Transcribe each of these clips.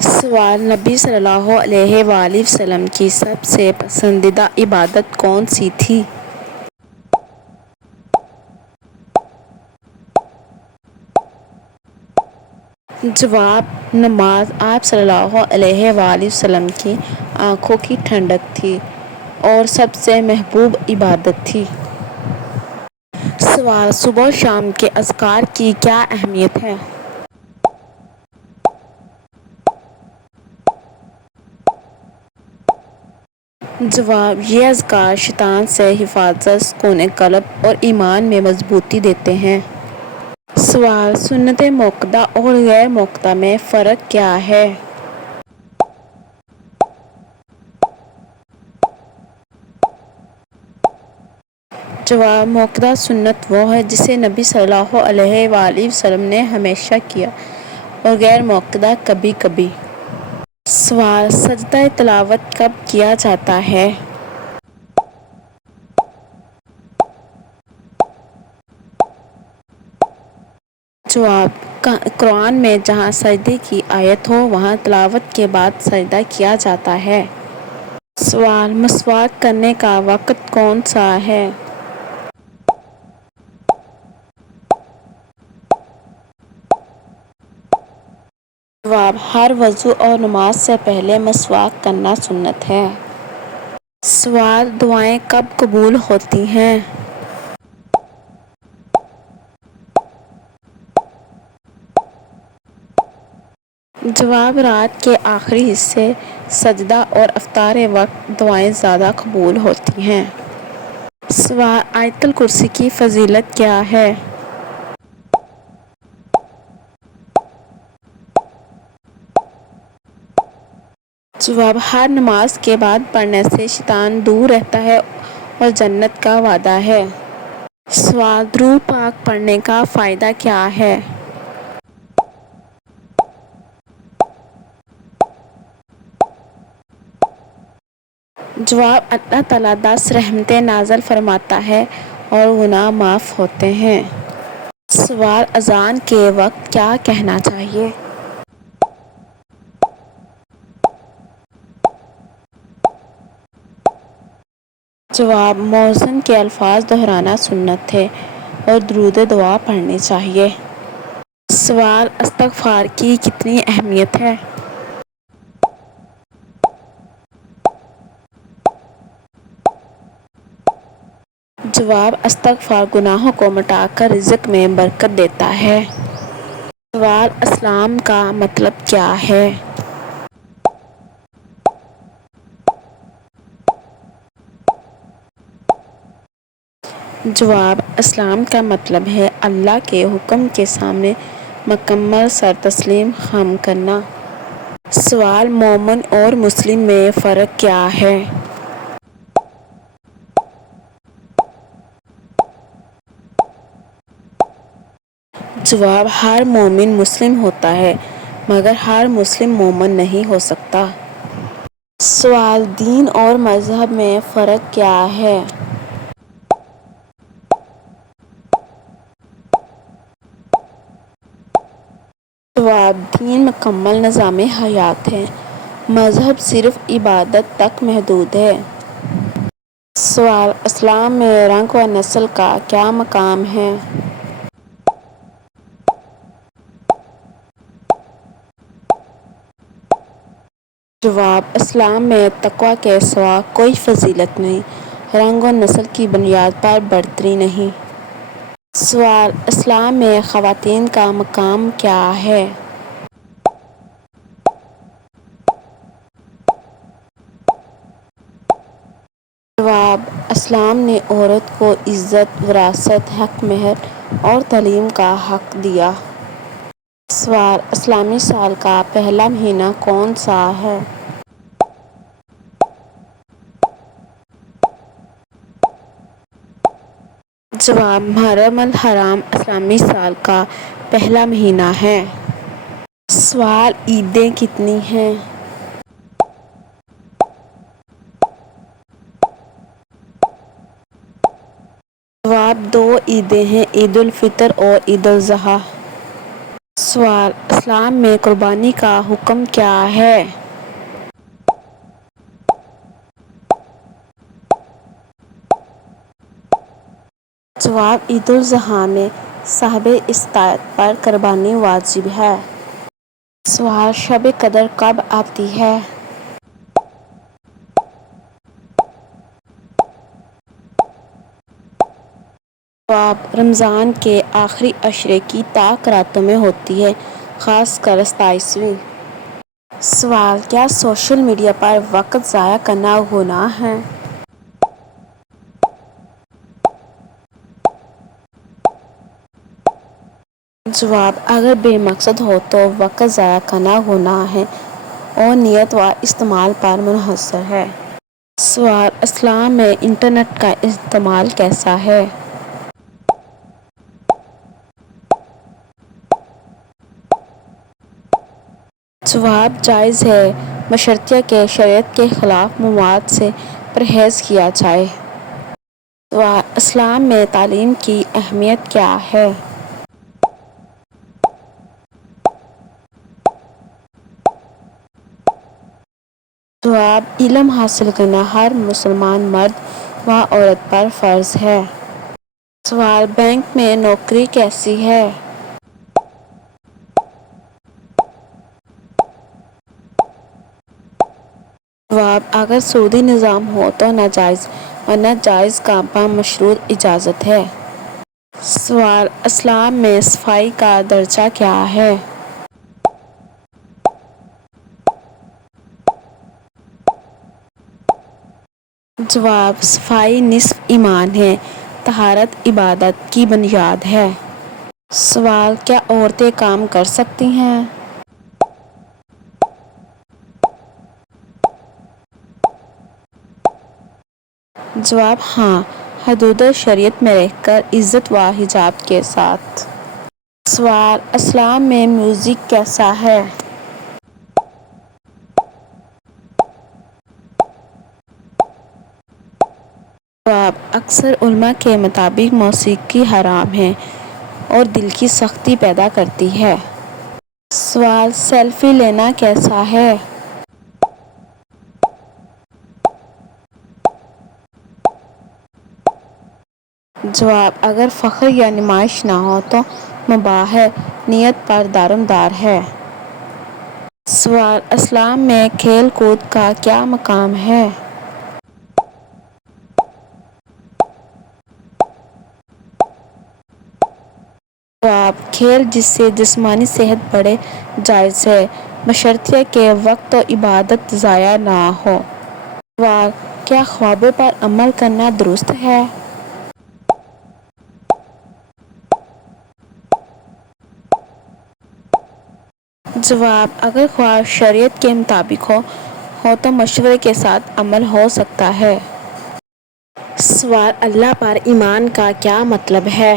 سوال: نبی صلی اللہ علیہ وآلہ وسلم کی سب سے پسندیدہ عبادت کون سی تھی؟ جواب: نماز۔ آپ صلی اللہ علیہ وآلہ وسلم کی آنکھوں کی ٹھنڈک تھی اور سب سے محبوب عبادت تھی۔ سوال: صبح و شام کے اذکار کی کیا اہمیت ہے؟ جواب: یہ اذکار شیطان سے حفاظت، سکون قلب اور ایمان میں مضبوطی دیتے ہیں۔ سوال: سنت موقدہ اور غیر موقدہ میں فرق کیا ہے؟ جواب: موقدہ سنت وہ ہے جسے نبی صلی اللہ علیہ وآلہ وسلم نے ہمیشہ کیا اور غیر موقدہ کبھی کبھی۔ سوال: سجدہ تلاوت کب کیا جاتا ہے؟ جواب: قرآن میں جہاں سجدے کی آیت ہو وہاں تلاوت کے بعد سجدہ کیا جاتا ہے۔ سوال: مسواک کرنے کا وقت کون سا ہے؟ جواب: ہر وضو اور نماز سے پہلے مسواک کرنا سنت ہے۔ سوال: دعائیں کب قبول ہوتی ہیں؟ جواب: رات کے آخری حصے، سجدہ اور افطار وقت دعائیں زیادہ قبول ہوتی ہیں۔ سوال: آیت الکرسی کی فضیلت کیا ہے؟ جواب: ہر نماز کے بعد پڑھنے سے شیطان دور رہتا ہے اور جنت کا وعدہ ہے۔ سوال: درود پاک پڑھنے کا فائدہ کیا ہے؟ جواب: اللہ تعالیٰ 10 رحمتیں نازل فرماتا ہے اور گناہ معاف ہوتے ہیں۔ سوال: اذان کے وقت کیا کہنا چاہیے؟ جواب: مؤذن کے الفاظ دہرانا سنت ہے اور درود دعا پڑھنی چاہیے۔ سوال: استغفار کی کتنی اہمیت ہے؟ جواب: استغفار گناہوں کو مٹا کر رزق میں برکت دیتا ہے۔ سوال: اسلام کا مطلب کیا ہے؟ جواب: اسلام کا مطلب ہے اللہ کے حکم کے سامنے مکمل سر تسلیم خم کرنا۔ سوال: مومن اور مسلم میں فرق کیا ہے؟ جواب: ہر مومن مسلم ہوتا ہے مگر ہر مسلم مومن نہیں ہو سکتا۔ سوال: دین اور مذہب میں فرق کیا ہے؟ جواب: دین مکمل نظام حیات ہے، مذہب صرف عبادت تک محدود ہے۔ سوال: اسلام میں رنگ و نسل کا کیا مقام ہے؟ جواب: اسلام میں تقویٰ کے سوا کوئی فضیلت نہیں، رنگ و نسل کی بنیاد پر برتری نہیں۔ سوال: اسلام میں خواتین کا مقام کیا ہے؟ جواب: اسلام نے عورت کو عزت، وراثت، حق مہر اور تعلیم کا حق دیا۔ سوال: اسلامی سال کا پہلا مہینہ کون سا ہے؟ جواب: محرم الحرام اسلامی سال کا پہلا مہینہ ہے۔ سوال: عیدیں کتنی ہیں؟ جواب: 2 عیدیں ہیں، عید الفطر اور عید الاضحیٰ۔ سوال: اسلام میں قربانی کا حکم کیا ہے؟ جواب: عید الاضحیٰ میں صاحب استطاعت پر قربانی واجب ہے۔ سوال: شب قدر کب آتی ہے؟ جواب: رمضان کے آخری عشرے کی طاق راتوں میں ہوتی ہے، خاص کر 27ویں۔ سوال: کیا سوشل میڈیا پر وقت ضائع کرنا گناہ ہے؟ جواب: اگر بے مقصد ہو تو وقت ضائع کرنا گناہ ہے اور نیت و استعمال پر منحصر ہے۔ سوال: اسلام میں انٹرنیٹ کا استعمال کیسا ہے؟ جواب: جائز ہے، بشرطیہ کہ شریعت کے خلاف مواد سے پرہیز کیا جائے۔ سوال: اسلام میں تعلیم کی اہمیت کیا ہے؟ جواب: علم حاصل کرنا ہر مسلمان مرد و عورت پر فرض ہے۔ سوال: بینک میں نوکری کیسی ہے؟ جواب: اگر سودی نظام ہو تو ناجائز، ورنہ جائز کا بامشروط اجازت ہے۔ سوال: اسلام میں صفائی کا درجہ کیا ہے؟ جواب: صفائی نصف ایمان ہے، طہارت عبادت کی بنیاد ہے۔ سوال: کیا عورتیں کام کر سکتی ہیں؟ جواب: ہاں، حدود شریعت میں رہ کر عزت و حجاب کے ساتھ۔ سوال: اسلام میں میوزک کیسا ہے؟ جواب: اکثر علماء کے مطابق موسیقی حرام ہے اور دل کی سختی پیدا کرتی ہے۔ سوال: سیلفی لینا کیسا ہے؟ جواب: اگر فخر یا نمائش نہ ہو تو مباح ہے، نیت پر دارومدار ہے۔ سوال: اسلام میں کھیل کود کا کیا مقام ہے؟ جواب: کھیل جس سے جسمانی صحت بڑھے جائز ہے، بشرطیہ کہ وقت و عبادت ضائع نہ ہو۔ سوال: کیا خوابوں پر عمل کرنا درست ہے؟ جواب: اگر خواب شریعت کے مطابق ہو تو مشورے کے ساتھ عمل ہو سکتا ہے۔ سوال: اللہ پر ایمان کا کیا مطلب ہے؟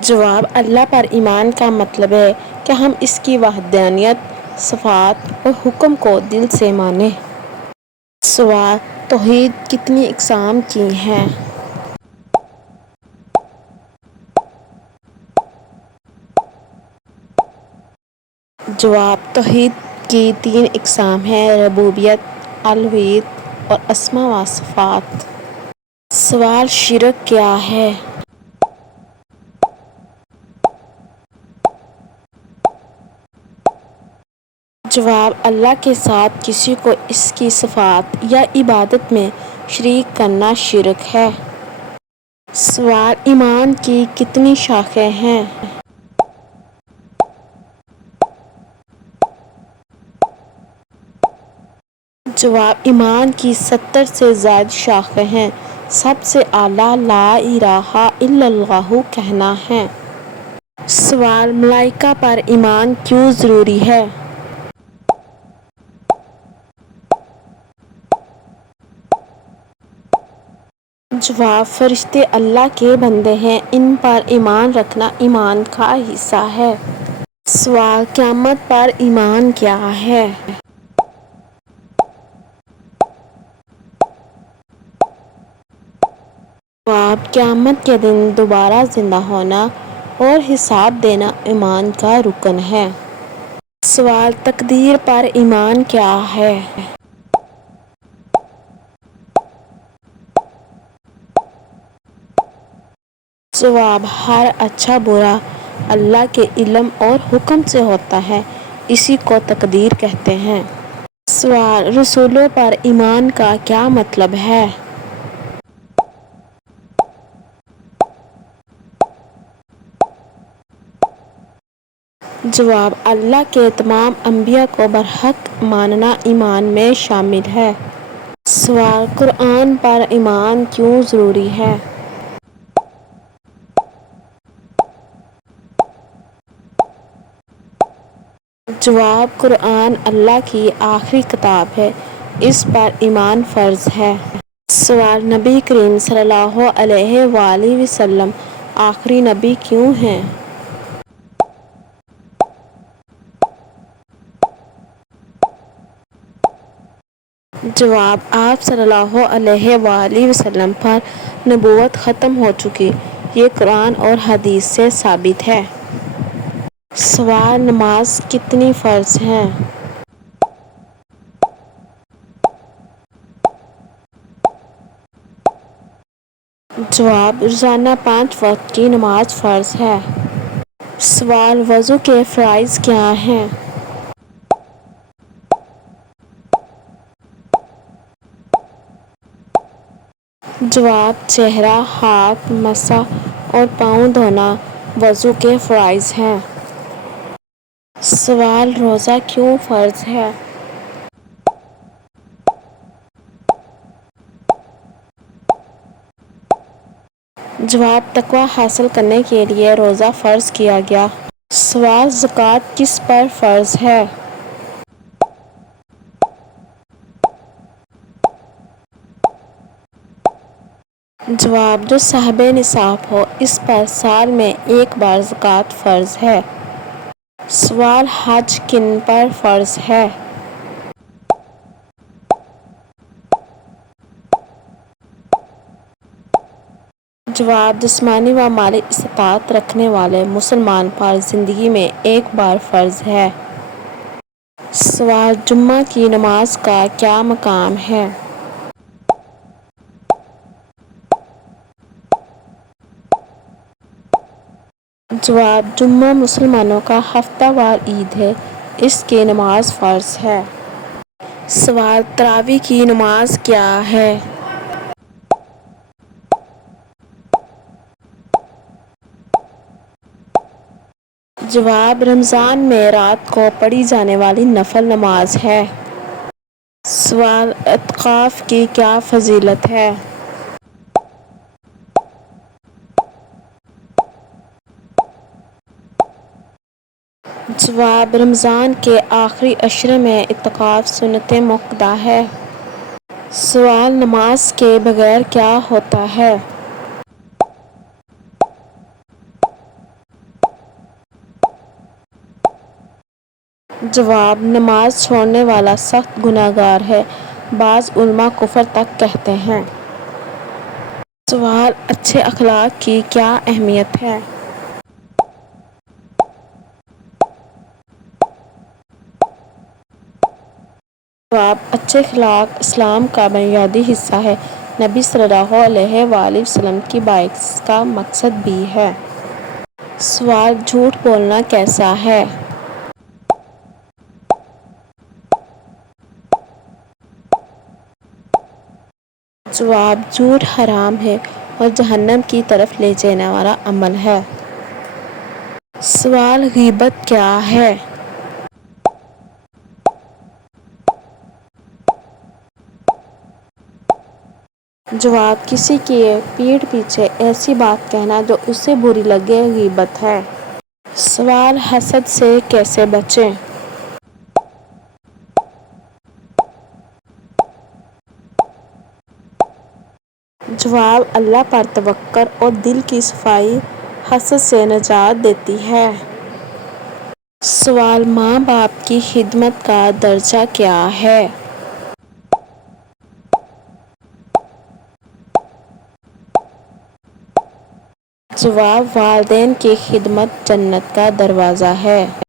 جواب: اللہ پر ایمان کا مطلب ہے کہ ہم اس کی وحدانیت، صفات اور حکم کو دل سے مانیں۔ سوال: توحید کتنی اقسام کی ہے؟ جواب: توحید کی 3 اقسام ہیں: ربوبیت، الوہیت اور اسماء و صفات۔ سوال: شرک کیا ہے؟ جواب: اللہ کے ساتھ کسی کو اس کی صفات یا عبادت میں شریک کرنا شرک ہے۔ سوال: ایمان کی کتنی شاخیں ہیں؟ جواب: ایمان کی 70 سے زائد شاخیں ہیں، سب سے اعلیٰ لا الہ الا اللہ کہنا ہے۔ سوال: ملائکہ پر ایمان کیوں ضروری ہے؟ جواب: فرشتے اللہ کے بندے ہیں، ان پر ایمان رکھنا ایمان کا حصہ ہے۔ سوال: قیامت پر ایمان کیا ہے؟ جواب: قیامت کے دن دوبارہ زندہ ہونا اور حساب دینا ایمان کا رکن ہے۔ سوال: تقدیر پر ایمان کیا ہے؟ جواب: ہر اچھا برا اللہ کے علم اور حکم سے ہوتا ہے، اسی کو تقدیر کہتے ہیں۔ سوال: رسولوں پر ایمان کا کیا مطلب ہے؟ جواب: اللہ کے تمام انبیاء کو برحق ماننا ایمان میں شامل ہے۔ سوال: قرآن پر ایمان کیوں ضروری ہے؟ جواب: قرآن اللہ کی آخری کتاب ہے، اس پر ایمان فرض ہے۔ سوال: نبی کریم صلی اللہ علیہ وآلہ وسلم آخری نبی کیوں ہیں؟ جواب: آپ صلی اللہ علیہ وآلہ وسلم پر نبوت ختم ہو چکی، یہ قرآن اور حدیث سے ثابت ہے۔ سوال: نماز کتنی فرض ہیں؟ جواب: روزانہ 5 وقت کی نماز فرض ہے۔ سوال: وضو کے فرائض کیا ہیں؟ جواب: چہرہ، ہاتھ، مسح اور پاؤں دھونا وضو کے فرائض ہیں۔ سوال: روزہ کیوں فرض ہے؟ جواب: تقویٰ حاصل کرنے کے لیے روزہ فرض کیا گیا۔ سوال: زکوٰۃ کس پر فرض ہے؟ جواب: جو صاحب نصاب ہو، اس پر سال میں ایک بار زکوٰۃ فرض ہے۔ سوال: حج کن پر فرض ہے؟ جواب: جسمانی و مالی استطاعت رکھنے والے مسلمان پر زندگی میں ایک بار فرض ہے۔ سوال: جمعہ کی نماز کا کیا مقام ہے؟ جواب: جمعہ مسلمانوں کا ہفتہ وار عید ہے، اس کی نماز فرض ہے۔ سوال: تراویح کی نماز کیا ہے؟ جواب: رمضان میں رات کو پڑھی جانے والی نفل نماز ہے۔ سوال: اعتکاف کی کیا فضیلت ہے؟ جواب: رمضان کے آخری عشرے میں اعتکاف سنت مؤکدہ ہے۔ سوال: نماز کے بغیر کیا ہوتا ہے؟ جواب: نماز چھوڑنے والا سخت گنہگار ہے، بعض علماء کفر تک کہتے ہیں۔ سوال: اچھے اخلاق کی کیا اہمیت ہے؟ جواب: اچھے اخلاق اسلام کا بنیادی حصہ ہے، نبی صلی اللہ علیہ وآلہ وسلم کی بعثت کا مقصد بھی ہے۔ سوال: جھوٹ بولنا کیسا ہے؟ جواب: جھوٹ حرام ہے اور جہنم کی طرف لے جانے والا عمل ہے۔ سوال: غیبت کیا ہے؟ جواب: کسی کی پیٹھ پیچھے ایسی بات کہنا جو اسے بری لگے غیبت ہے۔ سوال: حسد سے کیسے بچیں؟ جواب: اللہ پر توکل اور دل کی صفائی حسد سے نجات دیتی ہے۔ سوال: ماں باپ کی خدمت کا درجہ کیا ہے؟ جواب: والدین کی خدمت جنت کا دروازہ ہے۔